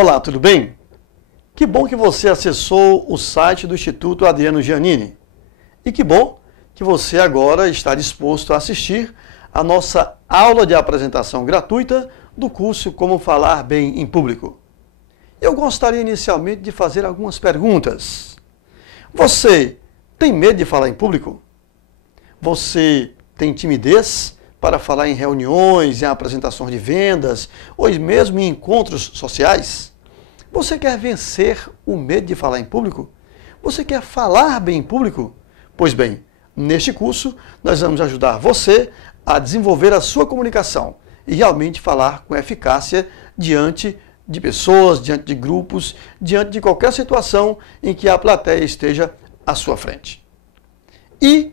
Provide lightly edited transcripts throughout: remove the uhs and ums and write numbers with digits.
Olá, tudo bem? Que bom que você acessou o site do Instituto Adriano Giannini. E que bom que você agora está disposto a assistir a nossa aula de apresentação gratuita do curso Como Falar Bem em Público. Eu gostaria inicialmente de fazer algumas perguntas. Você tem medo de falar em público? Você tem timidez para falar em reuniões, em apresentações de vendas ou mesmo em encontros sociais? Você quer vencer o medo de falar em público? Você quer falar bem em público? Pois bem, neste curso nós vamos ajudar você a desenvolver a sua comunicação e realmente falar com eficácia diante de pessoas, diante de grupos, diante de qualquer situação em que a plateia esteja à sua frente. E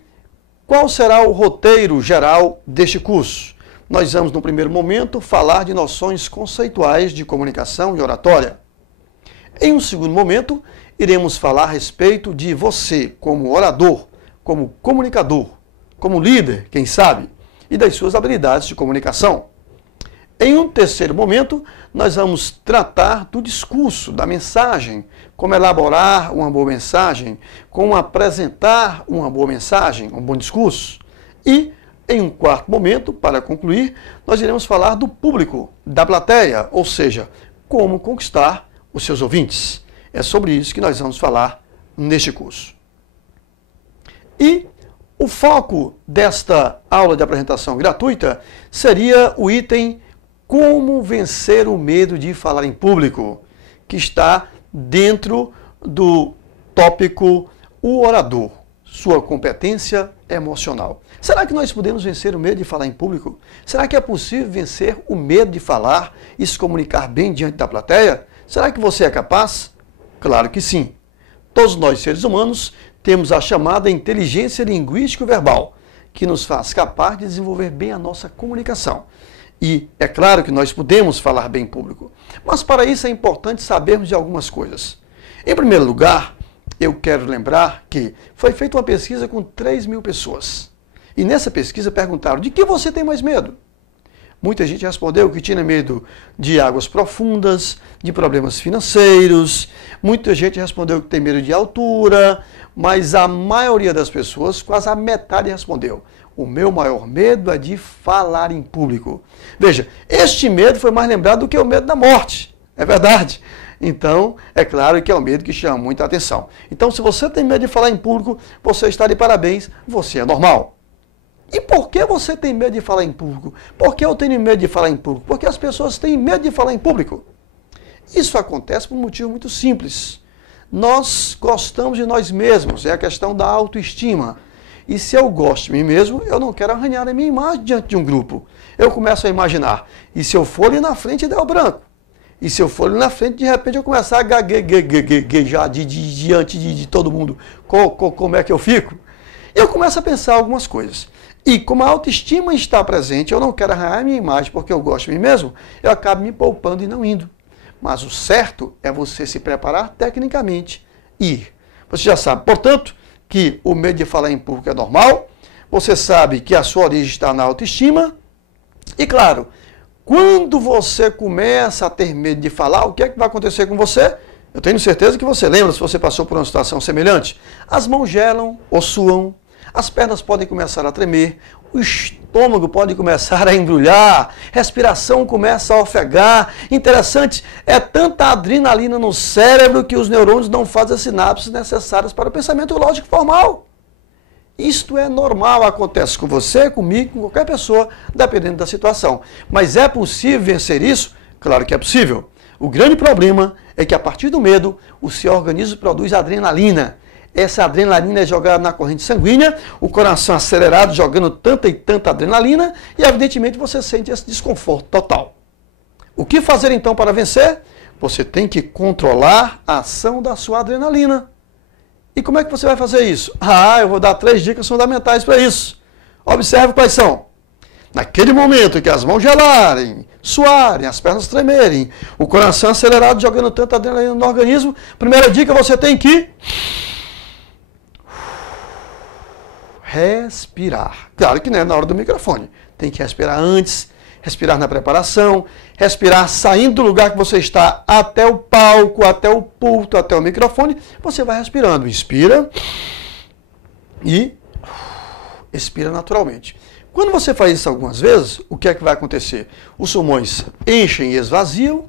qual será o roteiro geral deste curso? Nós vamos, no primeiro momento, falar de noções conceituais de comunicação e oratória. Em um segundo momento, iremos falar a respeito de você como orador, como comunicador, como líder, quem sabe, e das suas habilidades de comunicação. Em um terceiro momento, nós vamos tratar do discurso, da mensagem, como elaborar uma boa mensagem, como apresentar uma boa mensagem, um bom discurso. E, em um quarto momento, para concluir, nós iremos falar do público, da plateia, ou seja, como conquistar os seus ouvintes. É sobre isso que nós vamos falar neste curso. E o foco desta aula de apresentação gratuita seria o item Como vencer o medo de falar em público, que está dentro do tópico O orador, sua competência emocional. Será que nós podemos vencer o medo de falar em público? Será que é possível vencer o medo de falar e se comunicar bem diante da plateia? Será que você é capaz? Claro que sim. Todos nós, seres humanos, temos a chamada inteligência linguístico-verbal, que nos faz capaz de desenvolver bem a nossa comunicação. E é claro que nós podemos falar bem em público, mas para isso é importante sabermos de algumas coisas. Em primeiro lugar, eu quero lembrar que foi feita uma pesquisa com 3.000 pessoas. E nessa pesquisa perguntaram, de que você tem mais medo? Muita gente respondeu que tinha medo de águas profundas, de problemas financeiros. Muita gente respondeu que tem medo de altura, mas a maioria das pessoas, quase a metade respondeu: o meu maior medo é de falar em público. Veja, este medo foi mais lembrado do que o medo da morte. É verdade. Então, é claro que é um medo que chama muita atenção. Então, se você tem medo de falar em público, você está de parabéns, você é normal. E por que você tem medo de falar em público? Por que eu tenho medo de falar em público? Porque as pessoas têm medo de falar em público. Isso acontece por um motivo muito simples. Nós gostamos de nós mesmos, é a questão da autoestima. E se eu gosto de mim mesmo, eu não quero arranhar a minha imagem diante de um grupo. Eu começo a imaginar, e se eu for ali na frente e der o branco? E se eu for ali na frente, de repente eu começar a gaguejar diante de todo mundo, como é que eu fico? E eu começo a pensar algumas coisas. E como a autoestima está presente, eu não quero arranhar a minha imagem porque eu gosto de mim mesmo, eu acabo me poupando e não indo. Mas o certo é você se preparar tecnicamente e ir. Você já sabe, portanto, que o medo de falar em público é normal, você sabe que a sua origem está na autoestima, e claro, quando você começa a ter medo de falar, o que é que vai acontecer com você? Eu tenho certeza que você lembra, se você passou por uma situação semelhante. As mãos gelam ou suam, as pernas podem começar a tremer, o estômago pode começar a embrulhar, respiração começa a ofegar. Interessante, é tanta adrenalina no cérebro que os neurônios não fazem as sinapses necessárias para o pensamento lógico formal. Isto é normal, acontece com você, comigo, com qualquer pessoa, dependendo da situação. Mas é possível vencer isso? Claro que é possível. O grande problema é que a partir do medo, o seu organismo produz adrenalina. Essa adrenalina é jogada na corrente sanguínea, o coração acelerado jogando tanta e tanta adrenalina e evidentemente você sente esse desconforto total. O que fazer então para vencer? Você tem que controlar a ação da sua adrenalina. E como é que você vai fazer isso? Eu vou dar 3 dicas fundamentais para isso. Observe quais são. Naquele momento em que as mãos gelarem, suarem, as pernas tremerem, o coração acelerado jogando tanta adrenalina no organismo, primeira dica, você tem que respirar. Claro que não é na hora do microfone. Tem que respirar antes, respirar na preparação, respirar saindo do lugar que você está até o palco, até o púlpito, até o microfone. Você vai respirando. Inspira e expira naturalmente. Quando você faz isso algumas vezes, o que é que vai acontecer? Os pulmões enchem e esvaziam,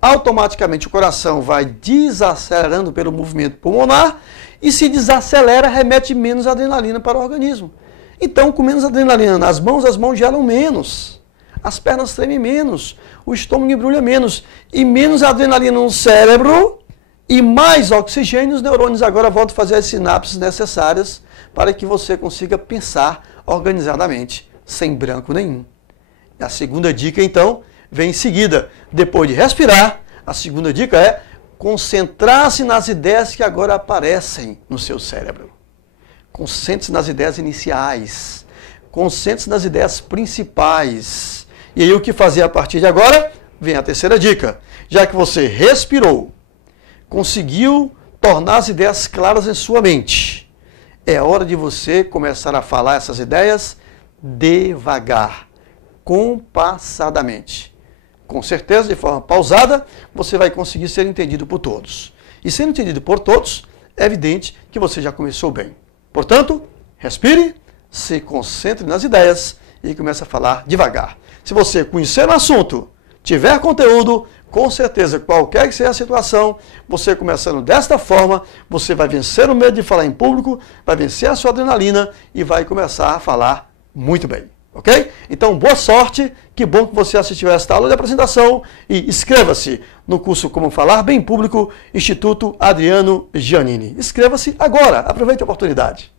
automaticamente o coração vai desacelerando pelo movimento pulmonar e se desacelera, remete menos adrenalina para o organismo. Então, com menos adrenalina nas mãos, as mãos gelam menos, as pernas tremem menos, o estômago embrulha menos e menos adrenalina no cérebro e mais oxigênio, os neurônios agora voltam a fazer as sinapses necessárias para que você consiga pensar organizadamente, sem branco nenhum. A segunda dica, então, vem em seguida. Depois de respirar, a segunda dica é concentrar-se nas ideias que agora aparecem no seu cérebro. Concentre-se nas ideias iniciais. Concentre-se nas ideias principais. E aí o que fazer a partir de agora? Vem a terceira dica. Já que você respirou, conseguiu tornar as ideias claras em sua mente, é hora de você começar a falar essas ideias devagar, compassadamente. Com certeza, de forma pausada, você vai conseguir ser entendido por todos. E sendo entendido por todos, é evidente que você já começou bem. Portanto, respire, se concentre nas ideias e comece a falar devagar. Se você conhecer o assunto, tiver conteúdo, com certeza, qualquer que seja a situação, você começando desta forma, você vai vencer o medo de falar em público, vai vencer a sua adrenalina e vai começar a falar muito bem. Ok? Então, boa sorte, que bom que você assistiu a esta aula de apresentação e inscreva-se no curso Como Falar Bem em Público, Instituto Adriano Giannini. Inscreva-se agora, aproveite a oportunidade.